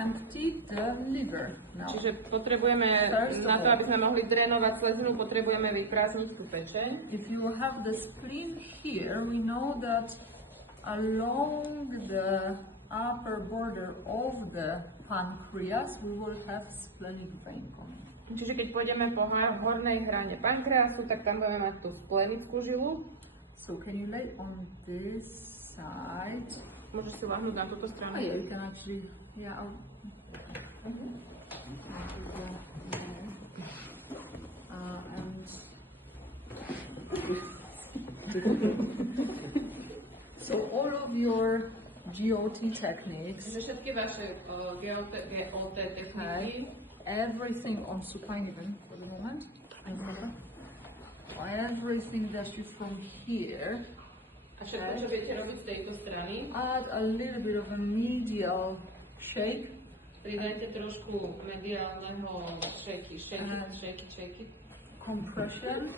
empty the liver. Now, Čiže potrebujeme, na to, aby sme mohli drénovať slezinu, potrebujeme vyprázdniť tú pečeň. if you have the spleen here, we know that along the upper border of the pancreas, we will have splenic vein coming. Čiže keď pôjdeme po hornej hrane pankreasu, tak tam budeme mať tú splenickú žilu. So can you lay on this side? Môžeš si ľahnúť na túto Oh stranu. yeah, you can actually, yeah. And so all of your GOT techniques, Čiže všetky vaše GOT techniky, everything on supine even for the moment, everything that you from here, a všetko, čo viete robiť z tejto strany, add a little bit of a medial shake. pridajte trošku mediálneho shaky, Compression,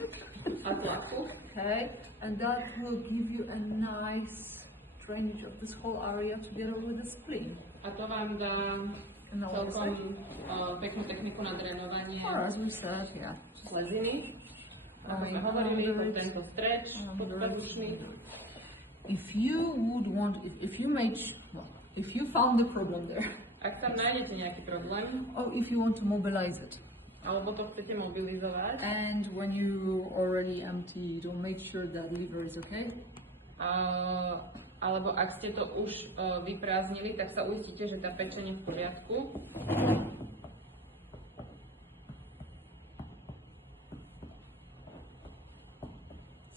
a tlaku. okay, and that will give you a nice drainage of this whole area together with the spleen. A to vám dá celkom peknú techniku na drenovanie Or as we said, yeah, sleziny. Ako sme hovorili, tento stretch podpazušný. if you would want, if you made, well, if you found the problem there, Ak tam nájdete nejaký problém, or if you want to mobilize it, alebo to chcete mobilizovať, and when you already emptied, or make sure that liver is okay, alebo ak ste to už vyprázdnili, tak sa uistite, že tá pečeň je v poriadku.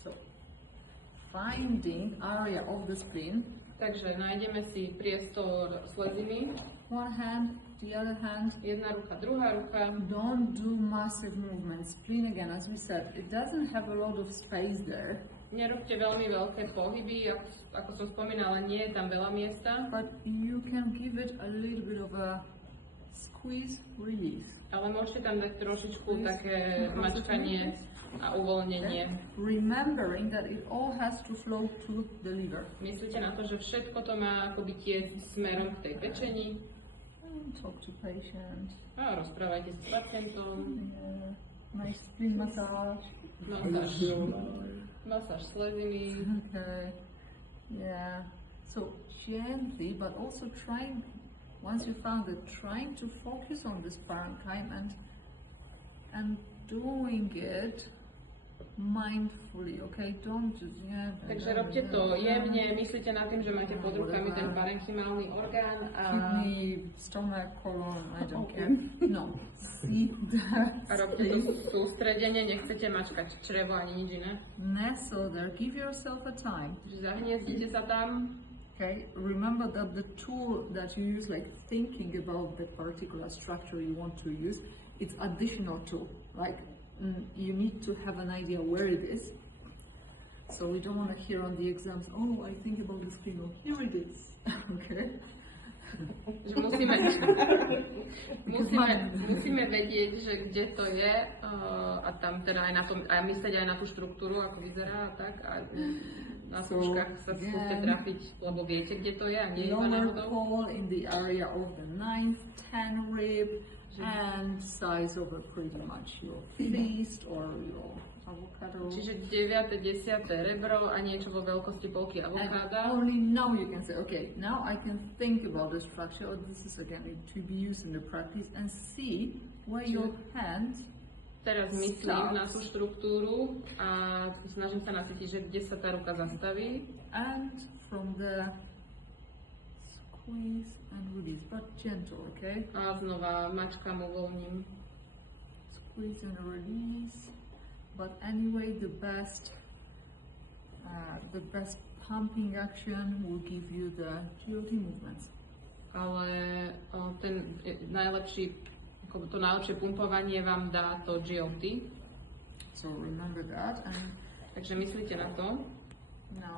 so finding area of the spleen, Takže nájdeme si priestor sleziny, one hand, the other hand. jedna ruka, druhá ruka. Don't do massive movements. Spleen again, as we said, it doesn't have a lot of space there, Nerobte veľmi veľké pohyby, ako som spomínala, nie je tam veľa miesta, but you can give it a little bit of a squeeze, release. ale môžete tam dať trošičku také mačkanie a uvoľnenie. Remembering that it all has to flow to the liver. Myslíte na to, že všetko to má akoby tiesť smerom k tej pečeni. Talk to patient. A rozprávajte sa s pacientom. Yeah. Nice spleen massage. Masáž sleziny. Okay. Yeah. So gently, but also trying, once you found it, trying to focus on this parenchyma and doing it mindfully, okay? Don't just, yeah. Takže robte to jemne, myslíte nad tým, že máte pod rukami ten parenchymálny orgán a Kidney, stomach, colon, I don't care. No. See that. robte to sústredenie, nechcete mačkať črevo ani nič iné. Nestle there. Give yourself a time. Čiže zahniezdite sa tam. Okay, remember that the tool that you use, like thinking about the particular structure you want to use, it's additional tool. Like you need to have an idea where it is. So we don't want to hear on the exams, oh, I think about the spleen. Oh, here it is. Okay. Že musíme vedieť, že kde to je a tam teda aj na tom, a myslieť aj na tú štruktúru, ako vyzerá a tak. A na skúškach sa skúste trafiť, lebo viete, kde to je a nie je iba náhodou. Lower in the area of the 9th, 10 rib and size over pretty much your feast or your avocado. Čiže 9., 10. rebro a niečo vo veľkosti polky And avokáda. only now you can say, okay, now I can think about the structure. This is again to be used in the practice and see where your hand. Teraz myslím na tú štruktúru a snažím sa nacítiť, že kde sa tá ruka zastaví. And from the squeeze and release, but gentle, okay? A znova mačkám, uvoľním. Squeeze and release. But anyway, the best pumping action will give you the GOT movements. Ale to najlepšie pumpovanie vám dá to GOT. So remember that. And Takže myslíte na to.